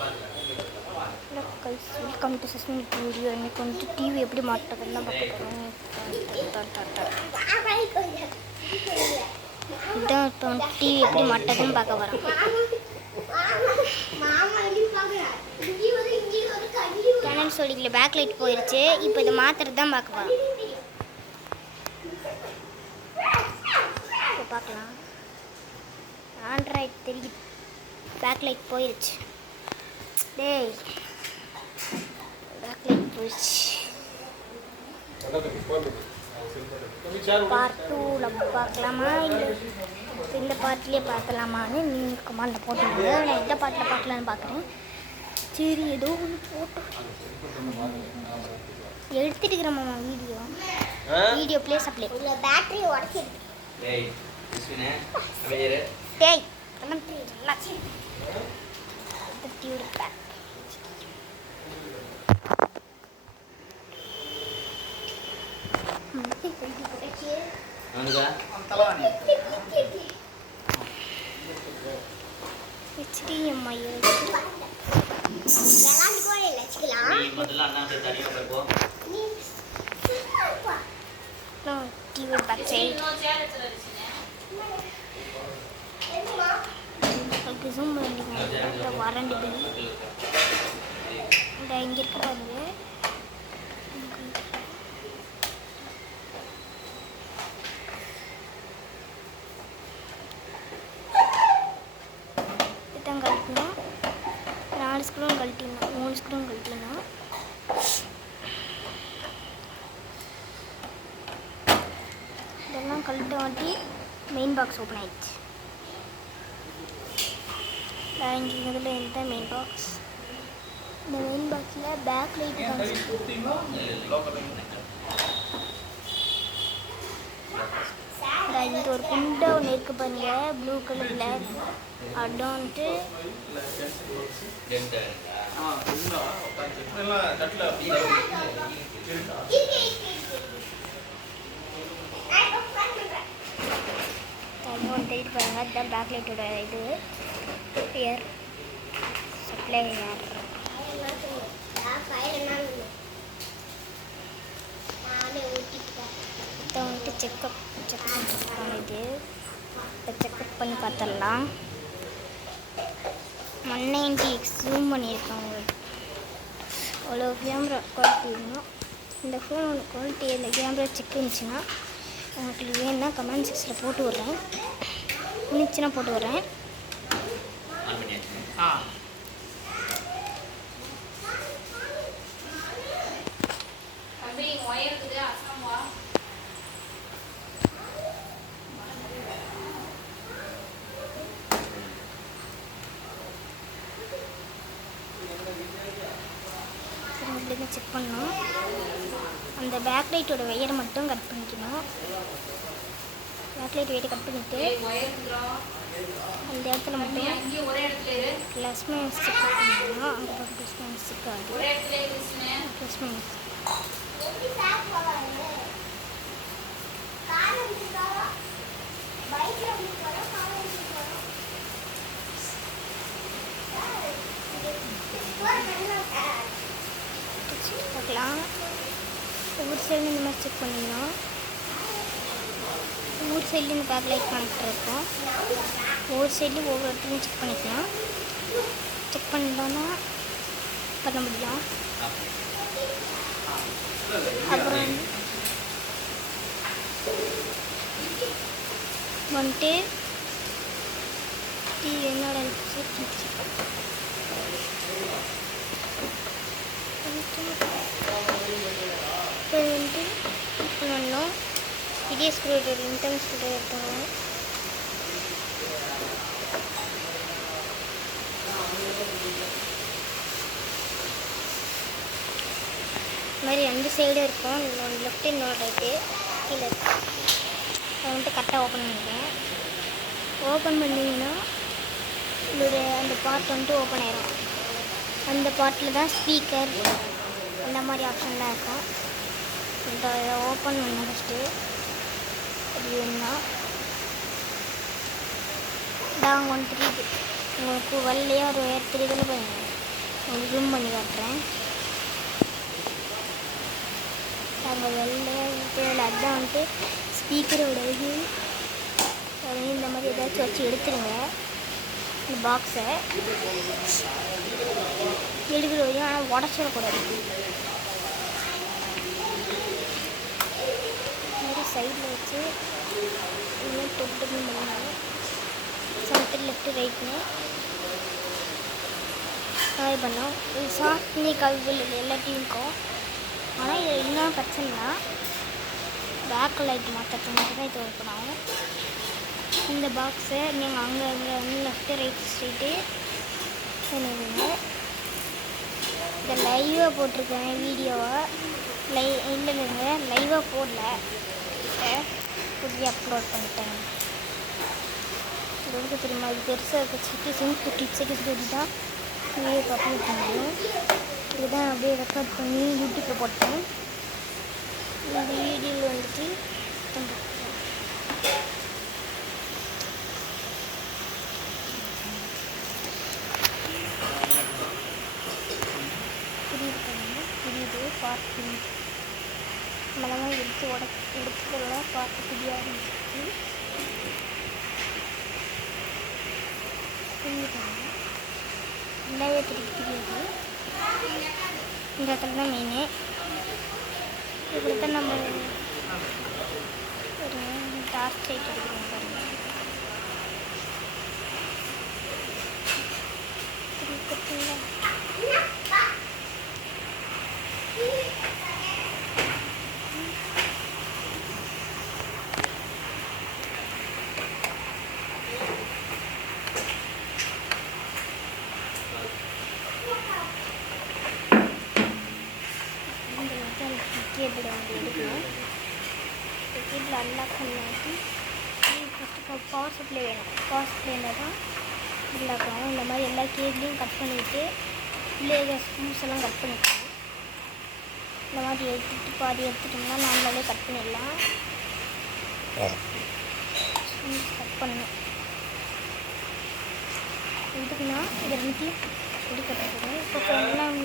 Hello guys, welcome to சஸ்மிக் video. இன்னைக்கு வந்து டிவி எப்படி மாட்டுறதுன்னு தான் பார்க்க போகிறோம். இதான் இப்போ வந்து டிவி எப்படி மாட்டுறதுன்னு பார்க்க போகிறோம். கேனல் சோடிக்கில் பேக் லைட் போயிடுச்சு. இப்போ இதை மாற்றுறது தான் பார்க்க போகிறோம். இப்போ பார்க்கலாம். ஆண்ட்ராய்ட் தெரியுது, பேக் லைட் போயிடுச்சு. டேய், பேக் லைட் போயிடுச்சு. பார்ட் 2 பார்க்கலாமா இல்லை இந்த பார்ட்லேயே பார்க்கலாமான்னு நீங்கள் கமெண்டில் போட்டுருங்க. நான் எந்த பார்ட்டில் பார்க்கலான்னு பார்க்குறேன். சரி, ஏதோ ஒன்று போட்டு எடுத்துட்டு இருக்கிறோம்மா வீடியோ ப்ளேஸ் அப்ளே பேட்டரி உடச்சிருக்கு. டேய் ஜூம் பண்ணிக்கோங்க. வாரண்டி பில் இந்த இங்கே இருக்க பாருங்க. இதான் கழட்டணும். 4 ஸ்க்ரூவும் கழட்டிடணும், 3 ஸ்க்ரூவும் கழட்டிடணும். இதெல்லாம் கழட்ட வாட்டி மெயின் பாக்ஸ் ஓப்பன் ஆயிடுச்சு. இங்கே இதில் இதுதான் மெயின் பாக்ஸ். இந்த மெயின் பாக்ஸில் பேக் லைட்டு இங்கே ஒரு குண்டை ஒன்று இருக்குது பாருங்க, ப்ளூ கலரில். அடம் வந்துட்டு ஒன்று தெரிவிட்டு பாருங்க. அதுதான் பேக் லைட்டோட இது ஏர் சப்ளை. ஏர் இதை வந்துட்டு செக் பண்ணிருக்காங்க. இது இப்போ செக்அப் பண்ணி பார்த்துடலாம். 190x ஜூம் பண்ணியிருக்காங்க. அவ்வளோ கேமரா குவாலிட்டி வேணும். இந்த ஃபோனோட குவாலிட்டி இந்த கேமரா செக் இருந்துச்சுன்னா உங்களுக்கு வேணும்னா கமெண்ட் செக்ஷனில் போட்டு விட்றேன். இருந்துச்சுன்னா போட்டு விட்றேன். செக் பண்ணணும். அந்த பேக் லைட்டோட வயரை மட்டும் கட் பண்ணிக்கணும். பேக் லைட் வயரை கட் பண்ணிவிட்டு அந்த இடத்துல மட்டும் ப்ளஸ் மைனஸ் செக் பண்ணிக்கணும். அங்கே பார்த்து ப்ளஸ் மைனஸ் செக் ஆகுது. ப்ளஸ் மைனஸ் பார்க்கலாம். ஒவ்வொரு சைடு இந்த மாதிரி செக் பண்ணிடணும். ஒவ்வொரு சைட்லேயும் இந்த பேக் லைட் கனெக்டர் இருக்கும். ஒவ்வொரு சைட்லேயும் ஒவ்வொரு இடத்துலையும் செக் பண்ணிக்கலாம். செக் பண்ணிட்டோன்னா பண்ண முடியும். அப்புறம் வந்துட்டு என்னோட இப்போ வந்து பண்ணணும். இதே ஸ்க்ரூ இன்டர்ன் ஸ்க்ரூ எடுத்துக்கணும். இந்த மாதிரி 2 சைடும் இருக்கும். இன்னொன்று லெஃப்ட், இன்னொரு ரைட்டு கீழே இருக்கும். அதை வந்துட்டு கரெக்டாக ஓப்பன் பண்ணிக்கிறேன். ஓப்பன் பண்ணிங்கன்னா இதோடைய அந்த பார்ட் வந்துட்டு ஓப்பன் ஆயிடும். அந்த பார்ட்டில் தான் ஸ்பீக்கர் அந்த மாதிரி ஆப்ஷன்லாம் இருக்கும். இதை ஓப்பன் பண்ண ஃபஸ்ட்டு அது வேணும்னா தான் ஒன்று தெரியுது உங்களுக்கு வெள்ளையாக ஒரு தெரியுதுன்னு பாருங்கள். உங்களுக்கு ஜூம் பண்ணி காட்டுறேன். நாங்கள் வெள்ளை அதுதான் வந்துட்டு ஸ்பீக்கரோட இது. இந்த மாதிரி ஏதாச்சும் வச்சு எடுத்துருங்க இந்த பாக்ஸை. எடுக்கிற வரையும் ஆனால் உடச்சிடக்கூடாது. இந்த மாதிரி சைடில் வச்சு இன்னும் தொட்டு பண்ணுவாங்க. சென்டர் லெஃப்ட்டு ரைட்னு காய் பண்ணோம். இது சாப்பிட்டு காய்கள் எல்லாத்தையும் இருக்கும். ஆனால் இது இன்னும் பிரச்சனைனா பேக் லைட் மாற்றத்துக்கு மட்டும் தான் இது ஓப்பன் ஆகும். இந்த பாக்ஸை நீங்கள் அங்கே வந்து லெஃப்ட்டு ரைட் ஸ்ட்ரைட்டு பண்ணுவீங்க. இதை லைவாக போட்டிருக்கேன் வீடியோவை. இல்லைங்க லைவாக போடல, புதிய அப்லோட் பண்ணிட்டேன். இது வந்து தெரியுமா, இது பெருசாக இருக்க செட்டிங்ஸ் செட்டிங்ஸ் தான் வீடியோ அப்லோட் பண்ண முடியும். இதுதான் அப்படியே ரெக்கார்ட் பண்ணி யூடியூப்பில் போட்டேன். இந்த வீடியோவில் வந்துட்டு புரியுது பார்த்து மனமாக எடுத்துக்கலாம். பார்த்து புரிய ஆரம்பிச்சு நல்லாவே தெரியுது. இந்த இடத்துல தான் மெயினு. இப்படி தான் நம்ம ஒரு டார்ச் லைட் எடுக்கிறோம் பாருங்கள். கேபிள் வந்து எடுக்கணும். கேபிள் அன்லாக் பண்ணி ஃபஸ்ட்டு பவர் சப்ளை வேணும். பவர் சப்ளையில் தான் அன்லாக் ஆகும். இந்த மாதிரி எல்லா கேபிளையும் கட் பண்ணிவிட்டு இல்லை ஸ்பூஸ் எல்லாம் கட் பண்ணிக்கலாம். இந்த மாதிரி எடுத்துகிட்டு பாதி எடுத்துட்டோம்னா நம்மளாலே கட் பண்ணிடலாம். கட் பண்ணணும். எதுக்குன்னா இது ரெண்டுத்தையும் எடுக்கணும். இப்போ எல்லாம்